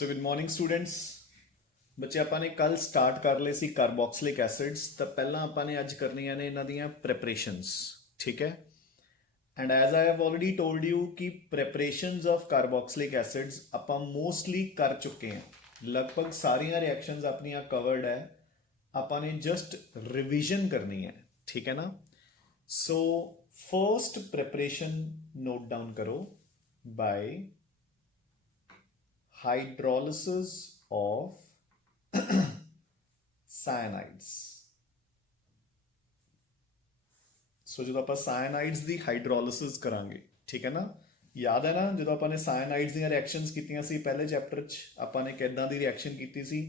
So good morning students. ਬੱਚੇ ਆਪਾਂ ਨੇ ਕੱਲ ਸਟਾਰਟ ਕਰ ਲਏ ਸੀ ਕਾਰਬੋਕਸਿਲਿਕ ਐਸਿਡਸ। ਤਾਂ ਪਹਿਲਾਂ ਆਪਾਂ ਨੇ ਅੱਜ ਕਰਨੀਆਂ ਨੇ ਇਹਨਾਂ ਦੀਆਂ ਪ੍ਰੈਪਰੇਸ਼ਨਸ, ਠੀਕ ਹੈ। And as I have already told you ਕਿ ਪ੍ਰੈਪਰੇਸ਼ਨਸ ਆਫ ਕਾਰਬੋਕਸਿਲਿਕ ਐਸਿਡਸ ਆਪਾਂ ਮੋਸਟਲੀ ਕਰ ਚੁੱਕੇ ਹਾਂ। ਲਗਭਗ ਸਾਰੀਆਂ ਰਿਐਕਸ਼ਨਸ ਆਪਣੀਆਂ ਕਵਰਡ ਹੈ। ਆਪਾਂ ਨੇ ਜਸਟ ਰਿਵੀਜ਼ਨ ਕਰਨੀ ਹੈ, ਠੀਕ ਹੈ ਨਾ। ਸੋ ਫਰਸਟ ਪ੍ਰੈਪਰੇਸ਼ਨ ਨੋਟ ਡਾਊਨ ਕਰੋ ਬਾय hydrolysis of cyanides। ਸੋ ਜਦੋਂ ਆਪਾਂ ਸਾਇਨਾਈਡਸ ਦੀ ਹਾਈਡਰੋਲਿਸਿਸ ਕਰਾਂਗੇ, ਠੀਕ ਹੈ ਨਾ। ਯਾਦ ਹੈ ਨਾ ਜਦੋਂ ਆਪਾਂ ਨੇ ਸਾਇਨਾਈਡਸ ਦੀਆਂ ਰਿਐਕਸ਼ਨਸ ਕੀਤੀਆਂ ਸੀ ਪਹਿਲੇ ਚੈਪਟਰ 'ਚ, ਆਪਾਂ ਨੇ ਕਿੱਦਾਂ ਦੀ ਰਿਐਕਸ਼ਨ ਕੀਤੀ ਸੀ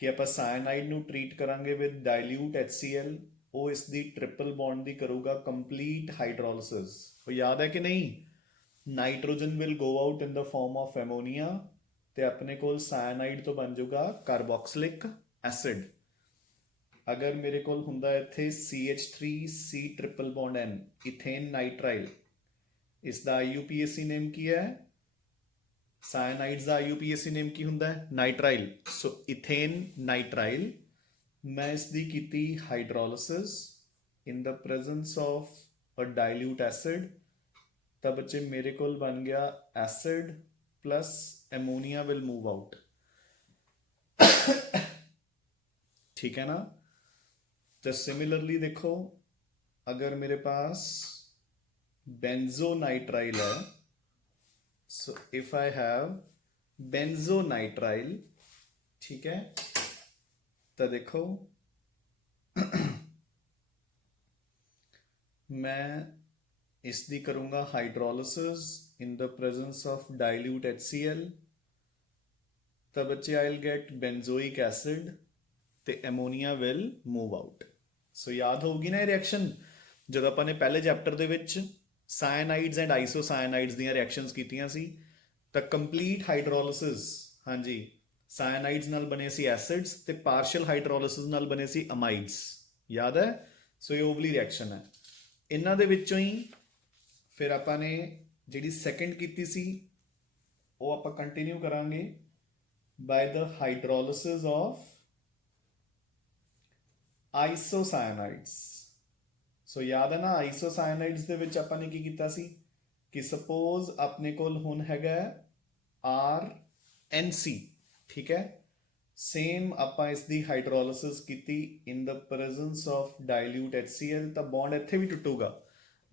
ਕਿ ਆਪਾਂ ਸਾਇਨਾਈਡ ਨੂੰ ਟਰੀਟ ਕਰਾਂਗੇ ਵਿਦ ਡਾਇਲਿਊਟ HCl, ਉਹ ਇਸ ਦੀ ਟ੍ਰਿਪਲ ਬੌਂਡ ਦੀ ਕਰੂਗਾ ਕੰਪਲੀਟ ਹਾਈਡਰੋਲਿਸਿਸ। ਉਹ ਯਾਦ ਹੈ ਕਿ ਨਹੀਂ? Nitrogen will go out in the form of ammonia ਤੇ ਆਪਣੇ ਕੋਲ ਸਾਇਨਾਈਡ ਤੋਂ ਬਣ ਜਾਊਗਾ ਕਾਰਬੋਕਸਿਲਿਕ ਐਸਿਡ। ਅਗਰ ਮੇਰੇ ਕੋਲ ਹੁੰਦਾ ਇੱਥੇ CH3C ਟ੍ਰਿਪਲ ਬੌਂਡ N, ਇਥੇਨ ਨਾਈਟਰਾਈਲ, ਇਸ ਦਾ IUPAC ਨੇਮ ਕੀ ਹੈ? ਸਾਇਨਾਈਡਸ ਦਾ IUPAC ਨੇਮ ਕੀ ਹੁੰਦਾ ਹੈ? ਨਾਈਟਰਾਈਲ। ਸੋ ਇਥੇਨ ਨਾਈਟਰਾਈਲ, ਮੈਂ ਇਸ ਦੀ ਕੀਤੀ hydrolysis in the presence of a dilute acid. ਤਾਂ ਬੱਚੇ ਮੇਰੇ ਕੋਲ ਬਣ ਗਿਆ acid plus ammonia will move out, ठीक है ना। तो सिमिलरली देखो, अगर मेरे पास बेंजोनाइट्राइल है, सो इफ आई हैव बेंजोनाइट्राइल, ठीक है, तो देखो मैं इसकी करूँगा hydrolysis in the presence of dilute HCl। तब बच्चे I will get benzoic acid ते ammonia will move out. So याद होगी ना ये रिएक्शन जब अपन ने पहले चैप्टर दे विच साइनाइड्स एंड आइसोसाइनाइड्स ਦੀਆਂ ਰਿਐਕਸ਼ਨਸ ਕੀਤੀਆਂ ਸੀ। ਤਾਂ ਕੰਪਲੀਟ ਹਾਈਡਰੋਲਿਸਿਸ, ਹਾਂਜੀ, ਸਾਇਨਾਈਡਸ ਨਾਲ ਬਣੇ ਸੀ ਐਸਿਡਸ ਤੇ ਪਾਰਸ਼ੀਅਲ ਹਾਈਡਰੋਲਿਸਿਸ ਨਾਲ ਬਣੇ ਸੀ ਅਮਾਈਡਸ। ਯਾਦ ਹੈ? ਸੋ ਇਹ ਓਵਲੀ ਰਿਐਕਸ਼ਨ ਹੈ। ਇਹਨਾਂ ਦੇ ਵਿੱਚੋਂ ਹੀ ਫਿਰ ਆਪਾਂ ਨੇ ਜਿਹੜੀ ਸੈਕਿੰਡ ਕੀਤੀ ਸੀ ਉਹ ਆਪਾਂ ਕੰਟੀਨਿਊ ਕਰਾਂਗੇ ਬਾय ਦ ਹਾਈਡਰੋਲਿਸਿਸ ਆਫ ਆਈਸੋਸਾਇਨਾਈਡਸ। ਸੋ ਯਾਦ ਹੈ ਨਾ, ਆਈਸੋਸਾਇਨਾਈਡਸ ਦੇ ਵਿੱਚ ਆਪਾਂ ਨੇ ਕੀ ਕੀਤਾ ਸੀ ਕਿ ਸਪੋਜ਼ ਆਪਣੇ ਕੋਲ ਹੁਣ ਹੈਗਾ RNC, ਠੀਕ ਹੈ। ਸੇਮ ਆਪਾਂ ਇਸ ਦੀ ਹਾਈਡਰੋਲਿਸਿਸ ਕੀਤੀ ਇਨ the presence of dilute HCl, ਤਾਂ ਬੌਂਡ ਇੱਥੇ ਵੀ ਟੁੱਟੂਗਾ।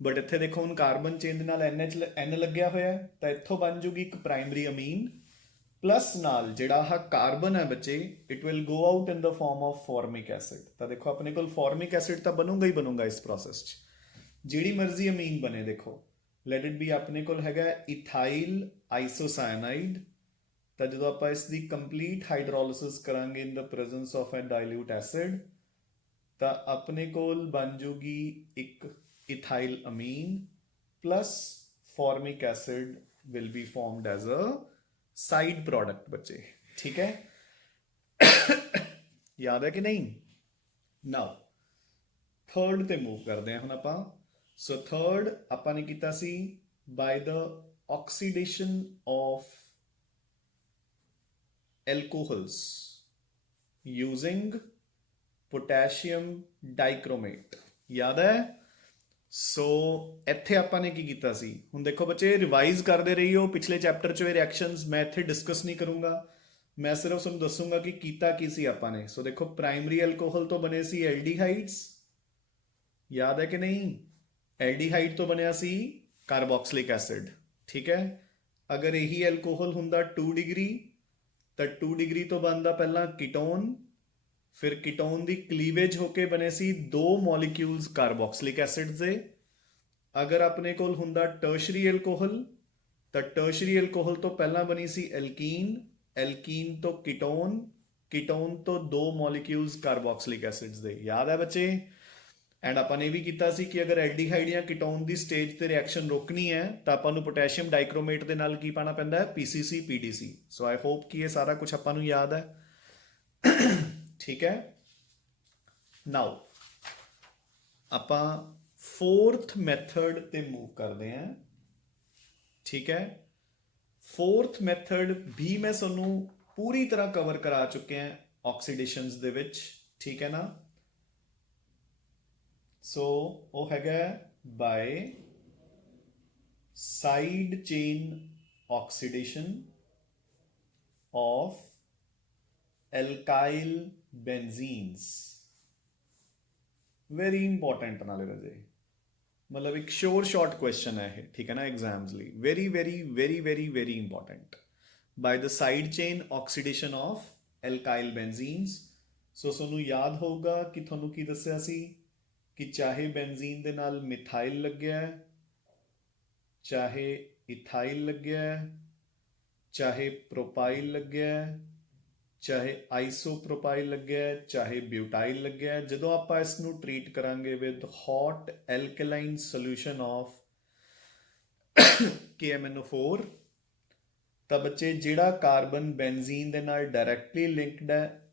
ਬਟ ਇੱਥੇ ਦੇਖੋ ਹੁਣ ਕਾਰਬਨ ਚੇਨ ਦੇ ਨਾਲ N ਲੱਗਿਆ ਹੋਇਆ, ਤਾਂ ਇੱਥੋਂ ਬਣ ਜੂਗੀ ਇੱਕ ਪ੍ਰਾਇਮਰੀ ਅਮੀਨ ਪਲਸ ਨਾਲ ਜਿਹੜਾ ਆਹ ਕਾਰਬਨ ਹੈ ਬੱਚੇ, it will go out in the form of formic acid. ਤਾਂ ਦੇਖੋ ਆਪਣੇ ਕੋਲ ਫਾਰਮਿਕ ਐਸਿਡ ਤਾਂ ਬਣੂਗਾ ਹੀ ਬਣੂਗਾ ਇਸ ਪ੍ਰੋਸੈਸ 'ਚ, ਜਿਹੜੀ ਮਰਜ਼ੀ ਅਮੀਨ ਬਣੇ। ਦੇਖੋ ਲੈਟ ਇਟ ਬੀ ਆਪਣੇ ਕੋਲ ਹੈਗਾ ਇਥਾਈਲ ਆਈਸੋਸਾਇਨਾਈਡ। ਤਾਂ ਜਦੋਂ ਆਪਾਂ ਇਸ ਦੀ ਕੰਪਲੀਟ ਹਾਈਡਰੋਲਿਸਿਸ ਕਰਾਂਗੇ ਇਨ ਦ ਪ੍ਰੈਜ਼ੈਂਸ ਆਫ ਐ ਡਾਇਲਿਊਟ ਐਸਿਡ, ਤਾਂ ਆਪਣੇ ਕੋਲ ਬਣ ਜੂਗੀ ਇੱਕ ethyl amine plus formic acid will be formed as a side product बच्चे, ठीक है। याद है कि नहीं? नाउ थर्ड ते मूव करते हैं हुण आपां। सो थर्ड आपां ने कीता सी by the oxidation of alcohols using potassium dichromate। याद है? ਸੋ ਇੱਥੇ ਆਪਾਂ ਨੇ ਕੀ ਕੀਤਾ ਸੀ? ਹੁਣ ਦੇਖੋ ਬੱਚੇ, ਰਿਵਾਈਜ਼ ਕਰਦੇ ਰਹੀਓ ਪਿਛਲੇ ਚੈਪਟਰ 'ਚ ਇਹ ਰਿਐਕਸ਼ਨਸ। ਮੈਂ ਇੱਥੇ ਡਿਸਕਸ ਨਹੀਂ ਕਰੂੰਗਾ, ਮੈਂ ਸਿਰਫ ਤੁਹਾਨੂੰ ਦੱਸੂੰਗਾ ਕਿ ਕੀਤਾ ਕੀ ਸੀ ਆਪਾਂ ਨੇ। ਸੋ ਦੇਖੋ ਪ੍ਰਾਇਮਰੀ ਐਲਕੋਹਲ ਤੋਂ ਬਣੇ ਸੀ ਐਲਡੀਹਾਈਡਸ, ਯਾਦ ਹੈ ਕਿ ਨਹੀਂ? ਐਲਡੀਹਾਈਡ ਤੋਂ ਬਣਿਆ ਸੀ ਕਾਰਬੋਕਸਿਲਿਕ ਐਸਿਡ, ਠੀਕ ਹੈ। ਅਗਰ ਇਹੀ ਐਲਕੋਹਲ ਹੁੰਦਾ 2 ਡਿਗਰੀ, ਤਾਂ 2 ਡਿਗਰੀ ਤੋਂ ਬਣਦਾ ਪਹਿਲਾਂ ਕੀਟੋਨ, ਫਿਰ ਕੀਟੋਨ ਦੀ ਕਲੀਵੇਜ ਹੋ ਕੇ ਬਣੇ ਸੀ 2 ਮੋਲੀਕਿਊਲਸ ਕਾਰਬੋਕਸਿਲਿਕ ਐਸਿਡ ਦੇ। ਅਗਰ ਆਪਣੇ ਕੋਲ ਹੁੰਦਾ ਟਰਸ਼ਰੀ ਐਲਕੋਹਲ, ਤਾਂ ਟਰਸ਼ਰੀ ਐਲਕੋਹਲ ਤੋਂ ਪਹਿਲਾਂ ਬਣੀ ਸੀ ਐਲਕੀਨ, ਐਲਕੀਨ ਤੋਂ ਕੀਟੋਨ, ਕੀਟੋਨ ਤੋਂ 2 ਮੋਲੀਕਿਊਲਸ ਕਾਰਬੋਕਸਿਲਿਕ ਐਸਿਡਸ ਦੇ। ਯਾਦ ਹੈ ਬੱਚੇ? ਐਂਡ ਆਪਾਂ ਨੇ ਵੀ ਕੀਤਾ ਸੀ ਕਿ ਅਗਰ ਐਲਡੀਹਾਈਡ ਜਾਂ ਕੀਟੋਨ ਦੀ ਸਟੇਜ ਤੇ ਰਿਐਕਸ਼ਨ ਰੋਕਣੀ ਹੈ ਤਾਂ ਆਪਾਂ ਨੂੰ ਪੋਟੈਸ਼ੀਅਮ ਡਾਈਕ੍ਰੋਮੇਟ ਦੇ ਨਾਲ ਕੀ ਪਾਣਾ ਪੈਂਦਾ ਹੈ? PCC PDC। So I hope ਕਿ ਇਹ ਸਾਰਾ ਕੁਝ ਆਪਾਂ ਨੂੰ ਯਾਦ ਹੈ, ठीक है। नाउ ਆਪਾਂ फोर्थ मैथड ਤੇ मूव करते हैं, ठीक है। फोर्थ मैथड भी मैं ਤੁਹਾਨੂੰ ਪੂਰੀ ਤਰ੍ਹਾਂ ਕਵਰ ਕਰਾ ਚੁੱਕਿਆ ਆਕਸੀਡੇਸ਼ਨਸ ਦੇ ਵਿੱਚ, ਠੀਕ ਹੈ ਨਾ। ਸੋ ਉਹ ਹੈਗਾ ਬਾय side chain oxidation of alkyl benzenes। Very important नाले रजे, मतलब एक श्योर शॉर्ट क्वेश्चन है ये, ठीक है ना, एग्जाम्स ਲਈ very very very very very important. By the side chain oxidation of alkyl benzenes. So ਤੁਹਾਨੂੰ ਯਾਦ ਹੋਊਗਾ ਕਿ ਤੁਹਾਨੂੰ ਕੀ ਦੱਸਿਆ ਸੀ ਕਿ ਚਾਹੇ ਬੈਂਜ਼ੀਨ ਦੇ ਨਾਲ ਮਿਥਾਈਲ ਲੱਗਿਆ ਹੈ, ਚਾਹੇ ਇਥਾਈਲ ਲੱਗਿਆ ਹੈ, ਚਾਹੇ ਪ੍ਰੋਪਾਈਲ ਲੱਗਿਆ ਹੈ, ਚਾਹੇ ਆਈਸੋਪ੍ਰੋਪਾਈਲ ਲੱਗਿਆ ਹੈ, ਚਾਹੇ ਬਿਊਟਾਈਲ ਲੱਗਿਆ ਹੈ, ਜਦੋਂ ਆਪਾਂ ਇਸ ਨੂੰ ਟਰੀਟ ਕਰਾਂਗੇ with hot alkaline solution of KMNO4, ਤਾਂ ਬੱਚੇ ਜਿਹੜਾ ਕਾਰਬਨ ਬੈਂਜ਼ੀਨ ਦੇ ਨਾਲ ਡਾਇਰੈਕਟਲੀ ਲਿੰਕਡ ਹੈ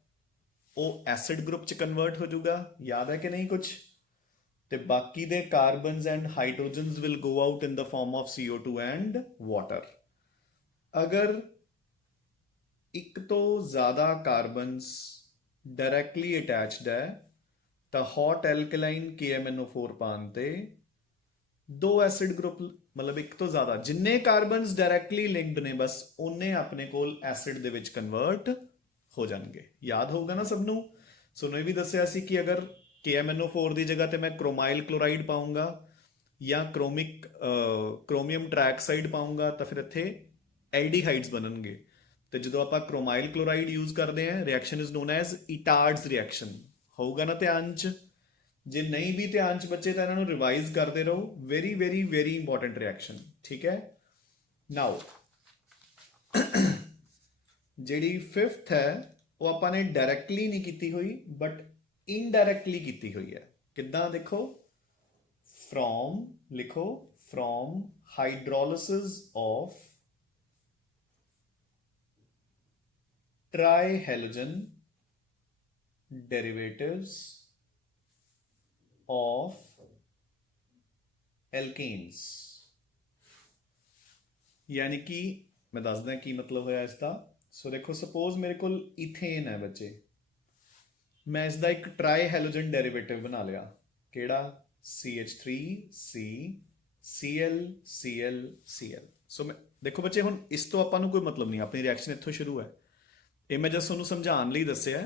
ਉਹ ਐਸਿਡ ਗਰੁੱਪ ਚ ਕਨਵਰਟ ਹੋ ਜਾਊਗਾ। ਯਾਦ ਹੈ ਕਿ ਨਹੀਂ ਕੁਝ? ਤੇ ਬਾਕੀ ਦੇ carbons and hydrogens will go out in the form of CO2 and water. ਅਗਰ ਇੱਕ ਤੋਂ ਜ਼ਿਆਦਾ ਕਾਰਬਨਸ ਡਾਇਰੈਕਟਲੀ ਅਟੈਚਡ ਹੈ ਤਾਂ ਹੌਟ ਐਲਕਲਾਈਨ KMNO4 ਪਾਉਣ ਤੇ ਦੋ ਐਸਿਡ ਗਰੁੱਪ, ਮਤਲਬ ਇੱਕ ਤੋਂ ਜ਼ਿਆਦਾ ਜਿੰਨੇ ਕਾਰਬਨਸ ਡਾਇਰੈਕਟਲੀ ਲਿੰਕਡ ਨੇ ਬਸ ਉਹਨੇ ਆਪਣੇ ਕੋਲ ਐਸਿਡ ਦੇ ਵਿੱਚ ਕਨਵਰਟ ਹੋ ਜਾਣਗੇ। ਯਾਦ ਹੋਊਗਾ ਨਾ ਸਭ ਨੂੰ। ਸੋ ਮੈਂ ਵੀ ਦੱਸਿਆ ਸੀ ਕਿ ਅਗਰ KMNO4 ਦੀ ਜਗ੍ਹਾ ਤੇ ਮੈਂ ਕ੍ਰੋਮਾਈਲ ਕਲੋਰਾਈਡ ਪਾਉਂਗਾ ਜਾਂ ਕ੍ਰੋਮੀਅਮ ਟ੍ਰੈਕਸਾਈਡ ਪਾਉਂਗਾ ਤਾਂ ਫਿਰ ਇੱਥੇ ਐਲਡੀਹਾਈਡਸ ਬਣਨਗੇ। ਤੇ ਜਦੋਂ ਆਪਾਂ ਕ੍ਰੋਮਾਈਲ ਕਲੋਰਾਈਡ ਯੂਜ਼ ਕਰਦੇ ਹਾਂ, reaction is known as Etard's reaction. ਹੋਊਗਾ ਨਾ ਧਿਆਨ 'ਚ? ਜੇ ਨਹੀਂ ਵੀ ਧਿਆਨ 'ਚ ਬੱਚੇ ਤਾਂ ਇਹਨਾਂ ਨੂੰ ਰਿਵਾਈਜ਼ ਕਰਦੇ ਰਹੋ। Very very very important reaction, ਠੀਕ ਹੈ। ਨਾਓ ਜਿਹੜੀ ਫਿਫਥ ਹੈ ਉਹ ਆਪਾਂ ਨੇ ਡਾਇਰੈਕਟਲੀ ਨਹੀਂ ਕੀਤੀ ਹੋਈ ਬਟ ਇਨਡਾਇਰੈਕਟਲੀ ਕੀਤੀ ਹੋਈ ਹੈ। ਕਿੱਦਾਂ? ਦੇਖੋ, ਫਰੋਮ ਲਿਖੋ, from hydrolysis of trihalogen derivatives of alkanes। यानी कि मैं दस दें की मतलब होया इसका। सो देखो, सपोज मेरे को इथेन है बच्चे, मैं इसका एक ट्राईहेलोजन डेरिवेटिव बना लिया। केड़ा? CH3C Cl Cl Cl। सो मैं देखो बच्चे हुण इस तो आपां नूं कोई मतलब नहीं, अपनी रिएक्शन इत्थों शुरू है। ਇਹ ਮੈਂ ਜस्ट ਤੁਹਾਨੂੰ ਸਮਝਾਉਣ ਲਈ ਦੱਸਿਆ।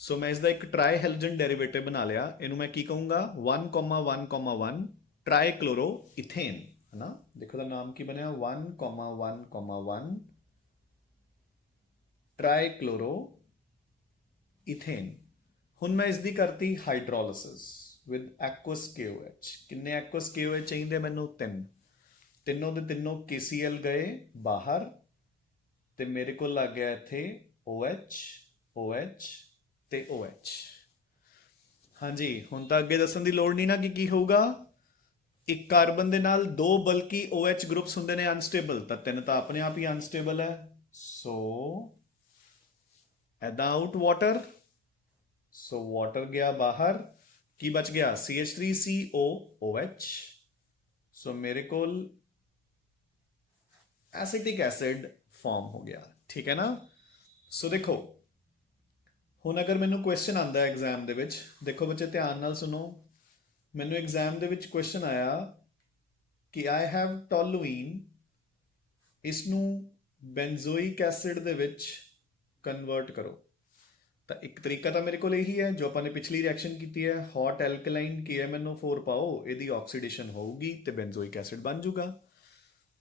ਸੋ ਮੈਂ ਇਸ ਦਾ ਇੱਕ ਟ੍ਰਾਈਹੈਲੋਜਨ ਡੈਰੀਵੇਟਿਵ ਬਣਾ ਲਿਆ। ਇਹਨੂੰ ਮੈਂ ਕੀ ਕਹੂੰਗਾ? 1,1,1 ਟ੍ਰਾਈਕਲੋਰੋ ਇਥੇਨ, ਹੈ ਨਾ। ਦੇਖੋ ਦਾ ਨਾਮ ਕੀ ਬਣਿਆ? 1,1,1 ਟ੍ਰਾਈਕਲੋਰੋ ਇਥੇਨ। ਹੁਣ ਮੈਂ ਇਸ ਦੀ ਕਰਤੀ ਹਾਈਡਰੋਲਿਸਿਸ ਵਿਦ ਐਕੁਅਸ KOH। ਕਿੰਨੇ ਐਕੁਅਸ KOH ਚਾਹੀਦੇ ਮੈਨੂੰ? 3। ਤਿੰਨੋਂ ਦੇ ਤਿੰਨੋਂ KCl ਗਏ ਬਾਹਰ ਤੇ ਮੇਰੇ ਕੋਲ ਲੱਗ ਗਿਆ ਇੱਥੇ OH OH ਤੇ OH। ਹਾਂਜੀ, ਹੁਣ ਤਾਂ ਅੱਗੇ ਦੱਸਣ ਦੀ ਲੋੜ ਨਹੀਂ ਨਾ ਕਿ ਕੀ ਹੋਊਗਾ। ਇੱਕ ਕਾਰਬਨ ਦੇ ਨਾਲ ਦੋ ਬਲਕਿ OH ਗਰੁੱਪਸ ਹੁੰਦੇ ਨੇ ਅਨਸਟੇਬਲ, ਤਾਂ ਤਿੰਨ ਤਾਂ ਆਪਣੇ ਆਪ ਹੀ ਅਨਸਟੇਬਲ ਹੈ। ਸੋ ਐਦਾਂ ਆਊਟ ਵਾਟਰ। ਸੋ ਵਾਟਰ ਗਿਆ ਬਾਹਰ, ਕੀ ਬਚ ਗਿਆ? CH3COOH। ਸੋ ਮੇਰੇ ਕੋਲ ਐਸਿਟਿਕ ਐਸਿਡ ਫਾਰਮ ਹੋ ਗਿਆ, ਠੀਕ ਹੈ ਨਾ। ਸੋ ਦੇਖੋ, ਹੁਣ ਅਗਰ ਮੈਨੂੰ ਕੁਐਸਚਨ ਆਉਂਦਾ ਐਗਜ਼ਾਮ ਦੇ ਵਿੱਚ, ਦੇਖੋ ਬੱਚੇ ਧਿਆਨ ਨਾਲ ਸੁਣੋ। ਮੈਨੂੰ ਐਗਜ਼ਾਮ ਦੇ ਵਿੱਚ ਕੁਐਸਚਨ ਆਇਆ ਕਿ ਆਈ ਹੈਵ ਟੋਲੂਇਨ, ਇਸ ਨੂੰ ਬੈਂਜ਼ੋਇਕ ਐਸਿਡ ਦੇ ਵਿੱਚ ਕਨਵਰਟ ਕਰੋ। ਤਾਂ ਇੱਕ ਤਰੀਕਾ ਤਾਂ ਮੇਰੇ ਕੋਲ ਇਹੀ ਹੈ ਜੋ ਆਪਾਂ ਨੇ ਪਿਛਲੀ ਰਿਐਕਸ਼ਨ ਕੀਤੀ ਹੈ। ਹੌਟ ਐਲਕਲਾਈਨ KMNO4 ਪਾਓ, ਇਹਦੀ ਆਕਸੀਡੇਸ਼ਨ ਹੋਊਗੀ ਤੇ ਬੈਂਜ਼ੋਇਕ ਐਸਿਡ ਬਣ ਜਾਊਗਾ।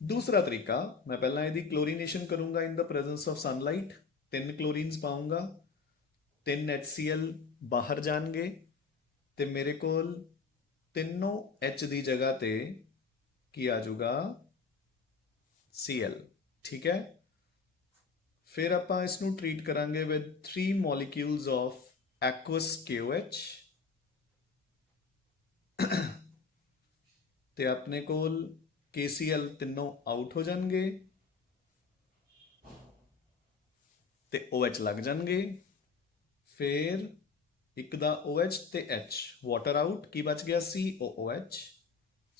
दूसरा तरीका, मैं पहला यदि क्लोरीनेशन करूंगा इन the presence of sunlight, 3 chlorines पाऊंगा, 3 HCl बाहर जाएंगे ते मेरे कोल तीनों H की जगह ते की आ जाऊगा Cl, ठीक है। फिर आप इसनू ट्रीट करांगे with 3 molecules of aqueous KOH ते अपने कोल KCl ਤਿੰਨੋਂ ਆਊਟ ਹੋ ਜਾਣਗੇ ਤੇ OH ਲੱਗ ਜਾਣਗੇ। ਫਿਰ ਇੱਕ ਦਾ OH ਤੇ H, ਵਾਟਰ ਆਊਟ, ਕੀ ਬਚ ਗਿਆ? COOH।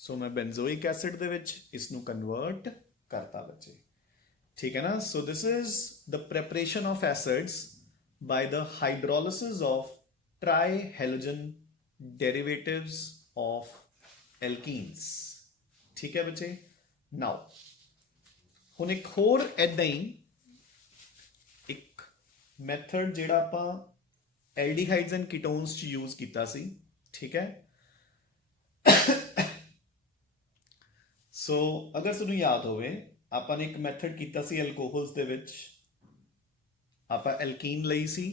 ਸੋ ਮੈਂ ਬੈਂਜ਼ੋਇਕ ਐਸਿਡ ਦੇ ਵਿੱਚ ਇਸ ਨੂੰ ਕਨਵਰਟ ਕਰਤਾ ਬੱਚੇ। ठीक है ना। So this is the preparation of acids by the hydrolysis of try halogen derivatives of alkenes. ठीक है बच्चे। नाउ ਹੁਣ ਇੱਕ ਹੋਰ ਐਦਾਂ ਹੀ ਇੱਕ ਮੈਥਡ ਜਿਹੜਾ ਆਪਾਂ ਐਲਡੀਹਾਈਡਸ ਐਂਡ ਕੀਟੋਨਸ ਚ ਯੂਜ਼ ਕੀਤਾ ਸੀ। ਠੀਕ ਹੈ। ਸੋ ਅਗਰ ਤੁਹਾਨੂੰ ਯਾਦ ਹੋਵੇ ਆਪਾਂ ਨੇ ਇੱਕ ਮੈਥਡ ਕੀਤਾ ਸੀ ਐਲਕੋਹਲਸ ਦੇ ਵਿੱਚ। ਆਪਾਂ ਐਲਕੀਨ ਲਈ ਸੀ,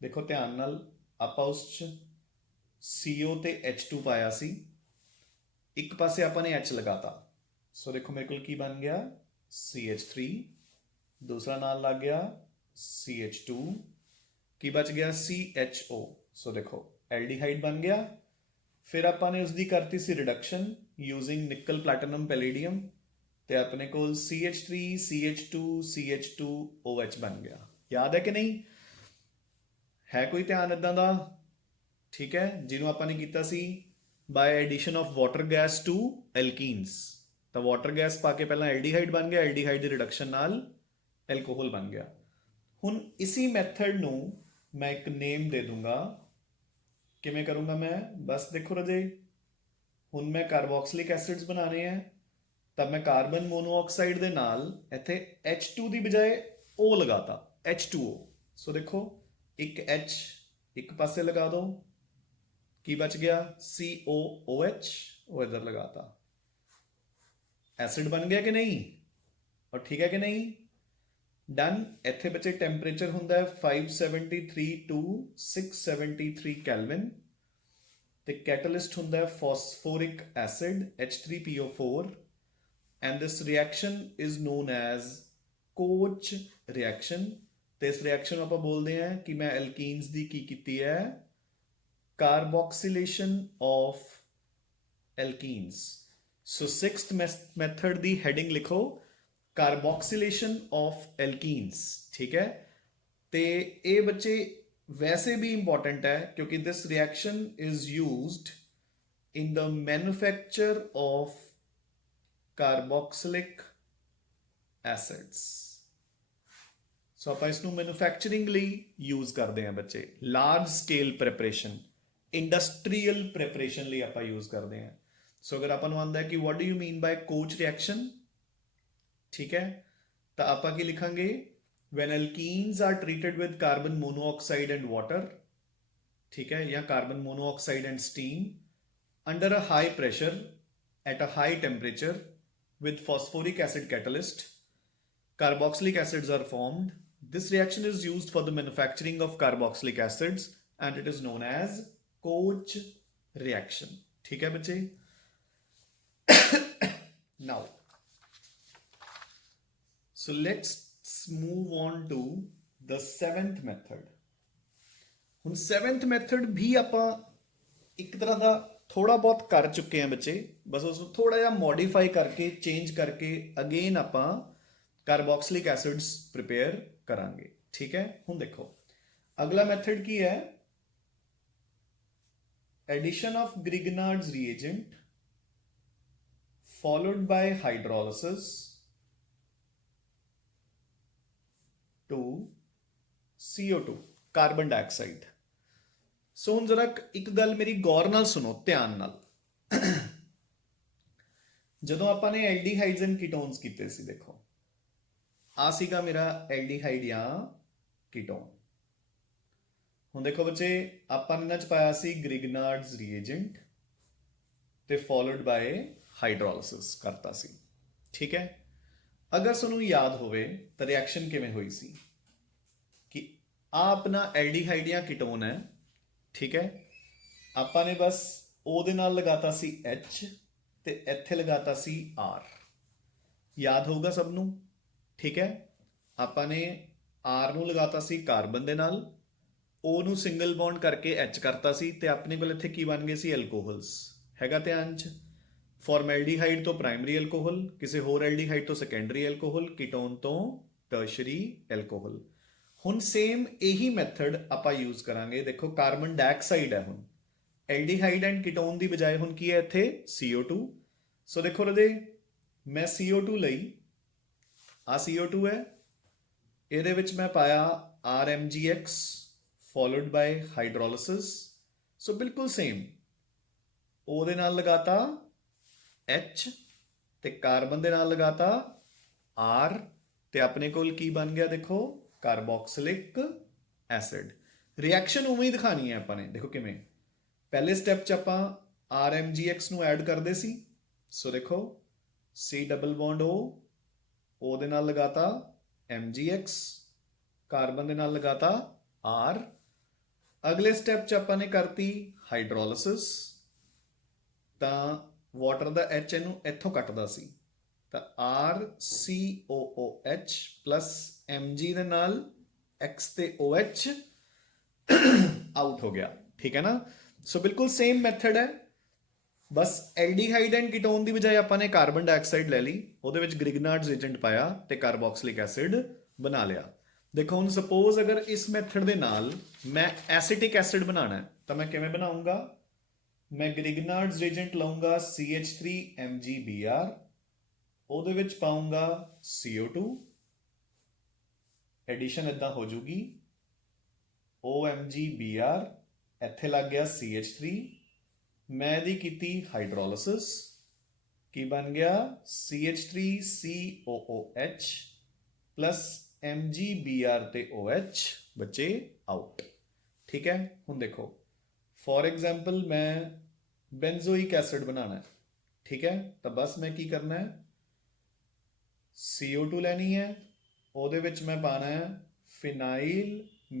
ਦੇਖੋ ਧਿਆਨ ਨਾਲ, ਆਪਾਂ ਉਸ ਚ CO ਤੇ H2 ਪਾਇਆ ਸੀ, ਇੱਕ ਪਾਸੇ ਆਪਾਂ ਨੇ H ਲਗਾਤਾ। ਸੋ ਦੇਖੋ ਮੇਰੇ ਕੋਲ ਕੀ ਬਣ ਗਿਆ, CH3, दूसरा नाल लग गया CH2, की बच गया CHO। सो देखो एल्डिहाइड बन गया। फिर आपने उसकी करती सी रिडक्शन यूजिंग निकल प्लैटिनम पैलेडियम, तो अपने को CH3 CH2 CH2OH बन गया। याद है कि नहीं, है कोई ध्यान इदां दा? ठीक है, जिन्हों आपने किया सी by addition of water gas to alkenes. तो वाटर गैस पा के पहला एल्डिहाइड बन गया, एल्डिहाइड की रिडक्शन नाल एल्कोहल बन गया। हुण इसी मैथड नूं मैं एक नेम दे दूंगा। किवें करूंगा मैं, बस देखो रजे, हुण मैं कार्बोक्सिलिक एसिड्स बनाने हैं, तब मैं कार्बन मोनोऑक्साइड दे नाल इत्थे H2 की बजाय O लगाता, H2O। सो देखो एक H एक पासे लगा दो, की बच गया COOH, वो इधर लगाता, एसिड बन गया कि नहीं, और ठीक है कि नहीं, डन। इत्थे बच्चे टैंपरेचर हुंदा है 573 टू 673 कैलविन, ते कैटलिस्ट हुंदा है phosphoric acid H3PO4, and this reaction is known as Koch reaction. ते इस रिएक्शन आप बोलते हैं कि मैं एल्कीन्स दी की कीती है carboxylation of alkenes. So sixth method the heading लिखो कार्बोक्सिलेशन ऑफ एल्कीन्स। ठीक है, ते ये बच्चे वैसे भी इंपॉर्टेंट है क्योंकि this reaction is used in the manufacture of carboxylic acids. So आप इसनूं मैन्युफैक्चरिंग लई यूज करते हैं बच्चे, large scale preparation, industrial preparation लई आप यूज करते हैं। सो अगर अपन आंदा है कि what do you mean by Koch reaction, ठीक है, तो आप की लिखांगे when alkenes are treated with carbon monoxide and water, ठीक है, या carbon monoxide and steam under a high pressure at a high temperature with phosphoric acid catalyst, carboxylic acids are formed. This reaction is used for the manufacturing of carboxylic acids and it is known as Koch reaction. ठीक है बच्चे। Now, so let's move on to the seventh method. ਹੁਣ seventh method भी ਆਪਾਂ ਇੱਕ ਤਰ੍ਹਾਂ ਦਾ थोड़ा बहुत कर चुके हैं बच्चे, बस उसको थोड़ा जिहा मॉडिफाई करके चेंज करके अगेन आपां कार्बोक्सिलिक एसिड्स प्रिपेयर करांगे। ठीक है, हुण देखो अगला मैथड की है, addition of Grignard's reagent followed by hydrolysis to CO2 carbon dioxide. So हुण जरा एक गल मेरी गौर नाल सुनो, ध्यान नाल। जदों आपां ने एल्डिहाइड्स एंड कीटोन्स कीते सी, देखो आ सीगा मेरा एल्डिहाइड या कीटोन। हुण देखो बच्चे आपां ने इन्हां च पाया सी ग्रिगनार्ड्स रिएजेंट ते फॉलोड बाय हाइड्रोलिसिस करता सी। ठीक है, अगर तुहानूं याद होवे तो रिएक्शन किवें होई सी कि आ अपना एल्डिहाइड या कीटोन है, ठीक है, ਆਪਾਂ ਨੇ बस ਉਹਦੇ ਨਾਲ ਲਗਾਤਾ ਸੀ H ਤੇ ਇੱਥੇ ਲਗਾਤਾ ਸੀ R, ਯਾਦ ਹੋਊਗਾ ਸਭ ਨੂੰ। ਠੀਕ ਹੈ, ਆਪਾਂ ਨੇ R ਨੂੰ ਲਗਾਤਾ ਸੀ ਕਾਰਬਨ ਦੇ ਨਾਲ, O ਨੂੰ ਸਿੰਗਲ ਬੌਂਡ ਕਰਕੇ H ਕਰਤਾ ਸੀ ਤੇ ਆਪਣੇ ਕੋਲ ਇੱਥੇ ਕੀ ਬਣ ਗਏ ਸੀ, ਐਲਕੋਹਲਸ। ਹੈਗਾ ਧਿਆਨ 'ਚ, ਫਾਰਮੈਲਡੀਹਾਈਡ ਤੋਂ ਪ੍ਰਾਇਮਰੀ ਐਲਕੋਹਲ, ਕਿਸੇ ਹੋਰ ਐਲਡੀਹਾਈਡ ਤੋਂ ਸੈਕੰਡਰੀ ਐਲਕੋਹਲ, ਕੀਟੋਨ ਤੋਂ ਟਰਸ਼ਰੀ ਐਲਕੋਹਲ। ਹੁਣ सेम यही मैथड आप यूज करांगे। देखो कार्बन डाइऑक्साइड है, हुण एल्डिहाइड एंड कीटोन की बजाय हुण की है इत्थे CO2। सो देखो रजे मैं CO2 लई ਆ CO2 ਹੈ, ਇਹਦੇ ਵਿੱਚ ਮੈਂ ਪਾਇਆ RMgX ਫੋਲੋਡ ਬਾਈ ਹਾਈਡਰੋਲਿਸਿਸ। ਸੋ ਬਿਲਕੁਲ ਸੇਮ, ਉਹਦੇ ਨਾਲ ਲਗਾਤਾ H ਤੇ ਕਾਰਬਨ ਦੇ ਨਾਲ ਲਗਾਤਾ R, ਤੇ ਆਪਣੇ ਕੋਲ ਕੀ ਬਣ ਗਿਆ ਦੇਖੋ, ਕਾਰਬੋਕਸਿਲਿਕ ਐਸਿਡ। ਰਿਐਕਸ਼ਨ ਉਵੇਂ ਹੀ ਦਿਖਾਣੀ ਹੈ ਆਪਾਂ ਨੇ, ਦੇਖੋ ਕਿਵੇਂ। ਪਹਿਲੇ ਸਟੈਪ 'ਚ ਆਪਾਂ RMgX ਨੂੰ ਐਡ ਕਰਦੇ ਸੀ, ਸੋ ਦੇਖੋ C ਡਬਲ ਬੌਂਡ O ਦੇ ਨਾਲ ਲਗਾਤਾ MgX, ਕਾਰਬਨ ਦੇ ਨਾਲ ਲਗਾਤਾ R। ਅਗਲੇ ਸਟੈਪ 'ਚ ਆਪਾਂ ਨੇ ਕਰਤੀ ਹਾਈਡਰੋਲਿਸਿਸ, ਤਾਂ ਵਾਟਰ ਦਾ H ਇਹਨੂੰ ਇੱਥੋਂ ਕੱਟਦਾ ਸੀ, ਤਾਂ RCOOH ਪਲਸ Mg ਦੇ ਨਾਲ X ਤੇ OH ਆਊਟ ਹੋ ਗਿਆ, ਠੀਕ ਹੈ ਨਾ। ਸੋ ਬਿਲਕੁਲ ਸੇਮ ਮੈਥਡ ਹੈ, ਬਸ ਐਲਡੀਹਾਈਡ ਐਂਡ ਕੀਟੋਨ ਦੀ ਬਜਾਏ ਆਪਾਂ ਨੇ ਕਾਰਬਨ ਡਾਈਆਕਸਾਈਡ ਲੈ ਲਈ, ਉਹਦੇ ਵਿੱਚ ਗ੍ਰਿਗਨਾਰਡਸ ਏਜੰਟ ਪਾਇਆ ਤੇ ਕਾਰਬੋਕਸਿਲਿਕ ਐਸਿਡ ਬਣਾ ਲਿਆ। ਦੇਖੋ ਹੁਣ ਸਪੋਜ਼ ਅਗਰ ਇਸ ਮੈਥਡ ਦੇ ਨਾਲ ਮੈਂ ਐਸੀਟਿਕ ਐਸਿਡ ਬਣਾਉਣਾ ਹੈ ਤਾਂ ਮੈਂ ਕਿਵੇਂ ਬਣਾਉਂਗਾ, ਮੈਂ ਗ੍ਰਿਗਨਾਰਡਸ ਏਜੰਟ ਲਵਾਂਗਾ CH3MgBr, ਉਹਦੇ ਵਿੱਚ ਪਾਉਂਗਾ CO2, ਐਡੀਸ਼ਨ ਇਦਾਂ ਹੋ ਜੂਗੀ OMgBr, ਇੱਥੇ ਲੱਗ ਗਿਆ CH3, ਮੈਂ ਇਹਦੀ ਕੀਤੀ ਹਾਈਡਰੋਲਿਸਿਸ, ਕੀ ਬਣ ਗਿਆ CH3COOH ਪਲਸ MgBr ਤੇ OH ਬੱਚੇ ਆਊਟ, ਠੀਕ ਹੈ। ਹੁਣ ਦੇਖੋ ਫॉर एग्जांपल मैं बेंजोइक एसिड बनाना है, ठीक है, तो बस मैं की करना है CO2 ਲੈਣੀ ਹੈ, ਉਹਦੇ ਵਿੱਚ ਮੈਂ ਪਾਣਾ ਹੈ ਫਿਨਾਈਲ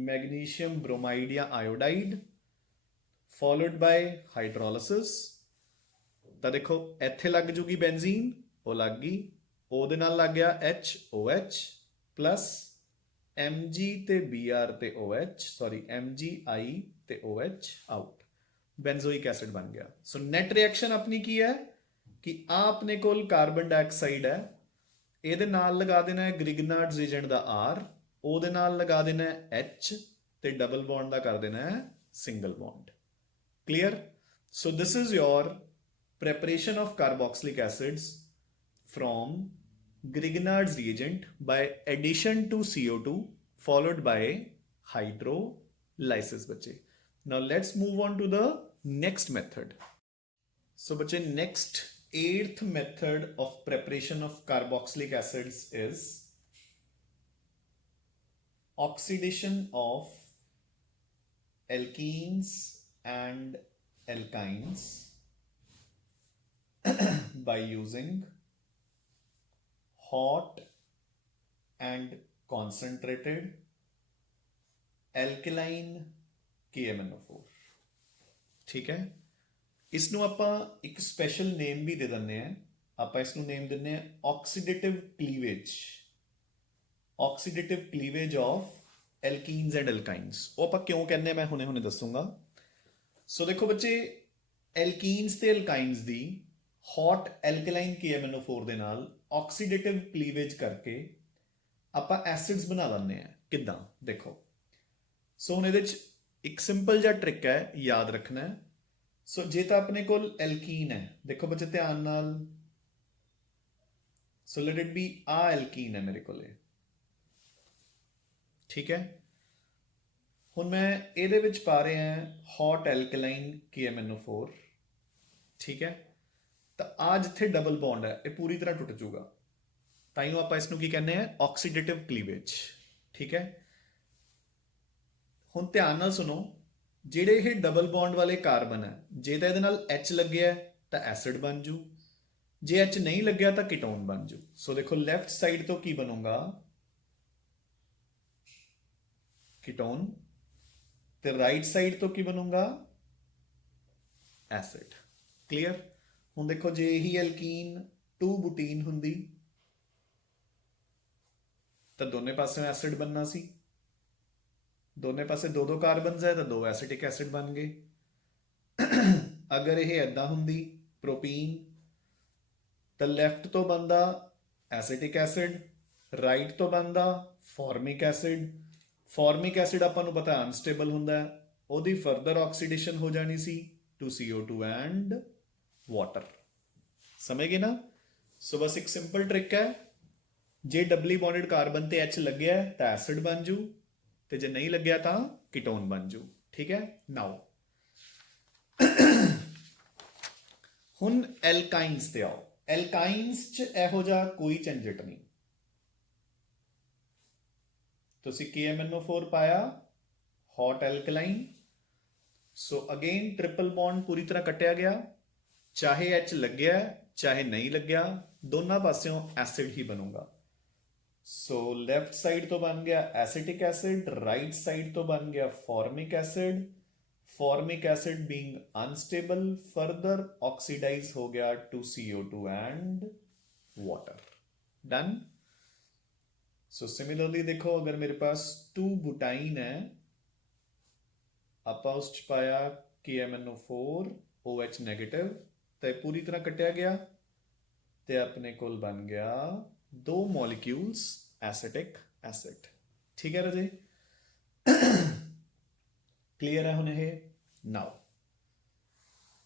ਮੈਗਨੀਸ਼ੀਅਮ ਬ੍ਰੋਮਾਈਡ ਜਾਂ ਆਇਓਡਾਈਡ ਫॉलोड ਬਾय ਹਾਈਡਰੋਲਿਸਿਸ। ਤਾਂ ਦੇਖੋ ਇੱਥੇ ਲੱਗ ਜੂਗੀ ਬੈਂਜ਼ੀਨ, ਉਹ ਲੱਗ ਗਈ, ਉਹਦੇ ਨਾਲ ਲੱਗ ਗਿਆ HOH ਪਲਸ Mg ਤੇ Br ਤੇ OH, ਸੌਰੀ MgI ਤੇ OH ਆਊਟ, ਬੈਂਜ਼ੋਇਕ ਐਸਿਡ ਬਣ ਗਿਆ। ਸੋ ਨੈਟ ਰਿਐਕਸ਼ਨ ਆਪਣੀ ਕੀ ਹੈ ਕਿ ਆ ਆਪਣੇ ਕੋਲ ਕਾਰਬਨ ਡਾਈਆਕਸਾਈਡ ਹੈ, ਇਹਦੇ ਨਾਲ ਲਗਾ ਦੇਣਾ ਹੈ ਗ੍ਰਿਗਨਾਰਡਸ ਏਜੰਟ ਦਾ R, ਉਹਦੇ ਨਾਲ ਲਗਾ ਦੇਣਾ ਹੈ H ਤੇ ਡਬਲ ਬੌਂਡ ਦਾ ਕਰ ਦੇਣਾ ਹੈ single bond. Clear? So this is your preparation of carboxylic acids from Grignard's reagent by addition to CO2 followed by hydrolysis बच्चे। Now let's move on to the next method. So बच्चे next 8th method of preparation of carboxylic acids is oxidation of alkenes and alkynes by using hot and concentrated alkaline KMnO4, ठीक है। इसनों ਆਪਾਂ ਇੱਕ special ਨੇਮ ਵੀ ਦੇ ਦਿੰਨੇ ਆ, ਆਪਾਂ ਇਸ ਨੂੰ ਨੇਮ ਦਿੰਨੇ ਆ ਆਕਸੀਡੇਟਿਵ ਕਲੀਵੇਜ ਆਫ ਐਲਕੀਨਸ ਐਂਡ ਐਲਕਾਈਨਸ। ਉਹ ਆਪਾਂ ਕਿਉਂ ਕਹਿੰਦੇ ਆ ਮੈਂ ਹੁਣੇ ਦੱਸੂਗਾ। ਸੋ ਦੇਖੋ ਬੱਚੇ, ਐਲਕੀਨਸ ਤੇ ਐਲਕਾਈਨਸ ਦੀ ਹੌਟ ਐਲਕਲਾਈਨ KMnO4 ਦੇ ਨਾਲ ਆਕਸੀਡੇਟਿਵ ਕਲੀਵੇਜ ਕਰਕੇ ਆਪਾਂ ਐਸਿਡਸ ਬਣਾ ਲੈਂਦੇ ਆ। ਕਿੱਦਾਂ ਦੇਖੋ, ਸੋ ਹੁਣ ਇਹਦੇ 'ਚ ਇੱਕ ਸਿੰਪਲ ਜਿਹਾ ਟ੍ਰਿਕ ਹੈ, ਯਾਦ ਰੱਖਣਾ ਹੈ। ਸੋ ਜੇ ਤਾਂ ਆਪਣੇ ਕੋਲ ਐਲਕੀਨ ਹੈ, ਦੇਖੋ ਬੱਚੇ ਧਿਆਨ ਨਾਲ, ਸੋ ਲੈਟ ਇਟ ਬੀ ਆ ਐਲਕੀਨ ਹੈ ਮੇਰੇ ਕੋਲੇ, ਠੀਕ ਹੈ। ਹੁਣ ਮੈਂ ਇਹਦੇ ਵਿੱਚ ਪਾ ਰਿਹਾ ਹੌਟ ਐਲਕਲਾਈਨ KMnO4, ਠੀਕ ਹੈ। ਤਾਂ ਆ ਜਿੱਥੇ ਡਬਲ ਬੌਂਡ ਹੈ ਇਹ ਪੂਰੀ ਤਰ੍ਹਾਂ ਟੁੱਟ ਜਾਊਗਾ, ਤਾਂ ਹੀ ਆਪਾਂ ਇਸ ਨੂੰ ਕੀ ਕਹਿੰਦੇ ਆ, ਆਕਸੀਡੇਟਿਵ ਕਲੀਵੇਜ, ਠੀਕ ਹੈ। ਹੁਣ ਧਿਆਨ ਨਾਲ ਸੁਣੋ, ਜਿਹੜੇ ਇਹ ਡਬਲ ਬੌਂਡ ਵਾਲੇ ਕਾਰਬਨ ਹੈ, ਜੇ ਤਾਂ ਇਹਦੇ ਨਾਲ H ਲੱਗਿਆ ਤਾਂ ਐਸਿਡ ਬਣ ਜੂ, ਜੇ H ਨਹੀਂ ਲੱਗਿਆ ਤਾਂ ਕੀਟੋਨ ਬਣ ਜੂ। ਸੋ ਦੇਖੋ ਲੈਫਟ ਸਾਈਡ ਤੋਂ ਕੀ ਬਣੂਗਾ, ਕੀਟੋਨ, ਤੇ ਰਾਈਟ ਸਾਈਡ ਤੋਂ ਕੀ ਬਣੂਗਾ, ਐਸਿਡ। ਕਲੀਅਰ? ਹੁਣ ਦੇਖੋ ਜੇ ਇਹੀ ਐਲਕੀਨ 2-ਬੂਟੀਨ ਹੁੰਦੀ ਤਾਂ ਦੋਨੇ ਪਾਸੇ ਐਸਿਡ ਬਣਨਾ ਸੀ, ਦੋਨੇ ਪਾਸੇ 2-2 ਕਾਰਬਨਸ ਹੈ ਤਾਂ 2 ਐਸੀਟਿਕ ਐਸਿਡ ਬਣ ਗਏ। ਅਗਰ ਇਹ ਐਦਾਂ ਹੁੰਦੀ ਪ੍ਰੋਪੀਨ, ਤਾਂ ਲੈਫਟ ਤੋਂ ਬਣਦਾ ਐਸੀਟਿਕ ਐਸਿਡ, ਰਾਈਟ ਤੋਂ ਬਣਦਾ ਫਾਰਮਿਕ ਐਸਿਡ। ਫਾਰਮਿਕ ਐਸਿਡ ਆਪਾਂ ਨੂੰ ਪਤਾ ਅਨਸਟੇਬਲ ਹੁੰਦਾ ਹੈ, ਉਹਦੀ ਫਰਦਰ ਆਕਸੀਡੇਸ਼ਨ ਹੋ ਜਾਣੀ ਸੀ ਟੂ CO2 ਐਂਡ ਵਾਟਰ। ਸਮਝ ਗਏ ਨਾ? ਸੋ ਬਸ ਇੱਕ ਸਿੰਪਲ ਟ੍ਰਿਕ ਹੈ, ਜੇ ਡਬਲੀ ਬੌਂਡਡ ਕਾਰਬਨ ਤੇ H ਲੱਗਿਆ ਹੈ ਤਾਂ ਐਸਿਡ ਬਣ ਜੂ, ਤੇ ਜੇ ਨਹੀਂ ਲੱਗਿਆ ਤਾਂ ਕੀਟੋਨ ਬਣ ਜੂ। ਠੀਕ ਹੈ। ਨਾਓ ਹੁਣ ਐਲਕਾਈਨਸ ਤੇ ਆਓ। ਐਲਕਾਈਨਸ ਚ ਇਹੋ ਜਿਹਾ ਕੋਈ ਝੰਜਟ ਨਹੀਂ। ਤੁਸੀਂ KMnO4 ਪਾਇਆ, hot alkaline, so again triple bond ਪੂਰੀ ਤਰ੍ਹਾਂ ਕੱਟਿਆ ਗਿਆ, ਚਾਹੇ H ਲੱਗਿਆ ਚਾਹੇ ਨਹੀਂ ਲੱਗਿਆ, ਦੋਨਾਂ ਪਾਸਿਓਂ ਐਸਿਡ ਹੀ ਬਣੂਗਾ। ਸੋ ਲੈਫਟ ਸਾਈਡ ਤੋਂ ਬਣ ਗਿਆ ਐਸੀਟਿਕ ਐਸਿਡ, ਰਾਈਟ ਸਾਈਡ ਤੋਂ ਬਣ ਗਿਆ formic acid. Formic acid being unstable further oxidize ਹੋ ਗਿਆ to CO2 and water. Done? So similarly देखो, अगर मेरे पास 2 बुटाइन है, ਆਪਾਂ ਉਸ ਚ ਪਾਇਆ KMnO4 OH नेगेटिव, ਤੇ ਪੂਰੀ ਤਰ੍ਹਾਂ ਕੱਟਿਆ ਗਿਆ ਤੇ ਆਪਣੇ ਕੋਲ ਬਣ ਗਿਆ 2 ਮੋਲੀਕਿਊਲਸ ਐਸੀਟਿਕ ਐਸਿਡ। ਠੀਕ ਹੈ ਰਾਜੇ, clear है हुन ये? Now,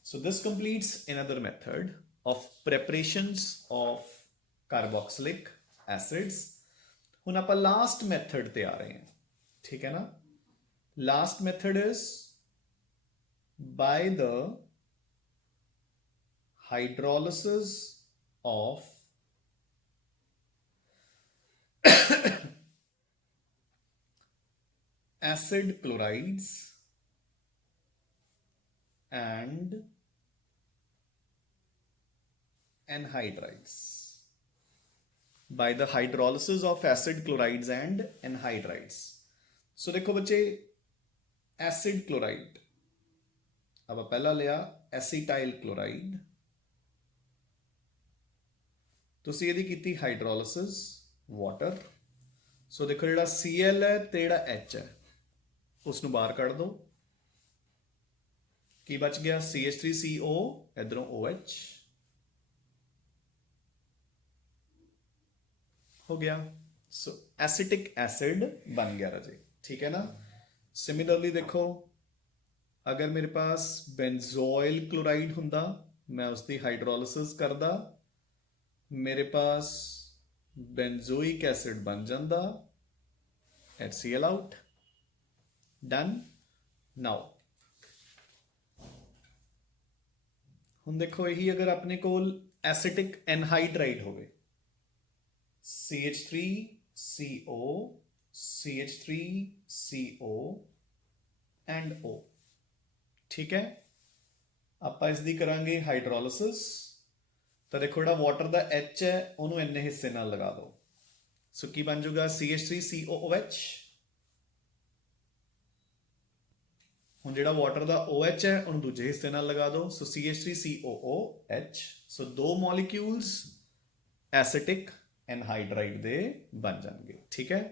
so this completes another method of preparations of carboxylic acids. हुन आप last method ते आ रहे हैं। ठीक है ना? Last method is by the hydrolysis of acid chlorides and anhydrides. By the hydrolysis of acid chlorides and anhydrides. So देखो बच्चे, acid chloride अब पहला लिया एसिटाइल क्लोराइड, ਤੁਸੀਂ ਇਹਦੀ ਕੀਤੀ ਹਾਈਡਰੋਲਿਸਿਸ ਵਾਟਰ। ਸੋ ਦੇਖੋ ਜਿਹੜਾ Cl ਹੈ ਤੇ ਜਿਹੜਾ H ਹੈ ਉਸ ਨੂੰ ਬਾਹਰ ਕੱਢ ਦਿਓ, ਕੀ ਬਚ ਗਿਆ CH3CO, ਇਧਰੋਂ OH ਹੋ ਗਿਆ। ਸੋ ਐਸਿਟਿਕ ਐਸਿਡ ਬਣ ਗਿਆ ਰਾਜੇ। ਠੀਕ ਹੈ ਨਾ? ਸਿਮਿਲਰਲੀ ਦੇਖੋ, अगर मेरे पास बेंजोइल क्लोराइड हुंदा, मैं उसकी हाइड्रोलिसिस करदा, मेरे पास बेंजोइक एसिड बन जाता, HCl आउट। डन। नाउ हुण देखो, यही अगर अपने कोल एसिटिक एनहाइड्राइड होवे, CH3CO, CH3CO एंड O। ठीक है, आप इसकी करांगे हाइड्रोलिसिस, तो देखो जो वाटर का H है उन्होंने इन्ने हिस्से नाल लगा दो, सो की बन जाऊगा CH3COOH। हुण जिहड़ा वाटर का OH है उन्होंने दूजे हिस्से नाल लगा दो, सो CH3COOH। सो 2 मॉलिक्यूल्स एसिटिक एनहाइड्राइड दे बन जाएंगे। ठीक है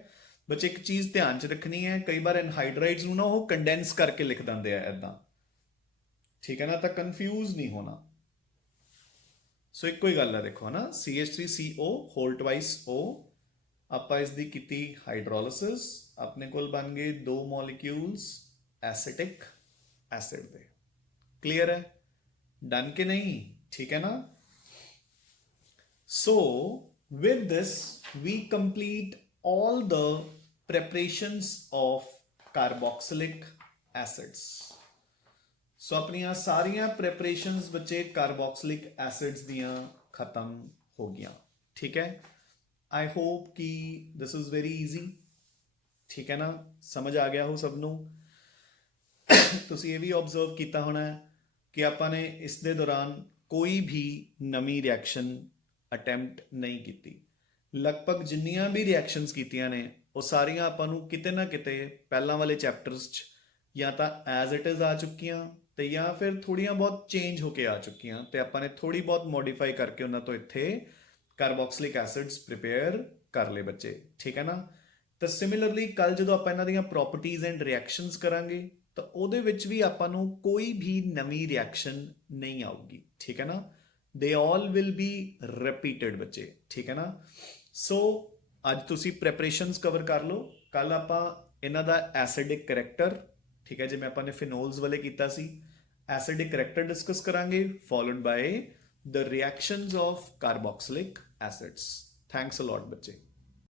बच्चे, एक चीज़ ध्यान च रखनी है, कई बार एनहाइड्राइड्स नूं ना वो कंडेंस करके लिख देंगे इदां। ठीक है ना, तो कंफ्यूज नहीं होना। सो एक ही गल है, देखो ना CH3CO होल ट्वाइस O, आप इसकी की हाइड्रोलिसिस, अपने कोल बन गए 2 मॉलिक्यूल्स एसिटिक एसिड दे। क्लियर है? डन के नहीं? ठीक है ना? So with this we complete all the preparations of carboxylic acids. So अपनियां सारियां preparations बच्चे carboxylic acids दियां खत्म हो गया। ठीक है, आई होप कि दिस इज वेरी ईजी। ठीक है ना, समझ आ गया हो सब नूं। तुसीं ये भी ऑब्जर्व किया होना कि आपां ने इस दे दौरान कोई भी नवी रिएक्शन अटैम्प्ट नहीं की। लगभग जिन्नियां भी रिएक्शनस कीतियां ने वो सारियां आपां नूं किते ना किते पहलां वाले चैप्टर्स च या तो एज इट इज़ आ चुकियां ते या फिर थोड़ियां बहुत चेंज होके आ चुकियां, ते आपां ने थोड़ी बहुत मॉडिफाई करके उन्हां तो इत्थे कार्बोक्सिलिक एसिड्स प्रिपेयर कर ले बच्चे। ठीक है ना? तो सिमिलरली कल जो आपां इन्हां दियां प्रॉपर्टीज़ एंड रिएक्शनस करांगे तो उहदे विच भी आपां नूं कोई भी नवी रिएक्शन नहीं आऊगी। ठीक है ना? They all will be repeated बच्चे। ठीक है ना? सो अज तुसी प्रैपरेशनस कवर कर लो, कल आपां इन्हां दा एसिडिक करैक्टर, ठीक है, जिवें आपां ने फिनोल्स वाले कीता सी, एसिडिक करैक्टर डिस्कस करांगे, followed by the reactions of carboxylic acids. Thanks a lot बच्चे।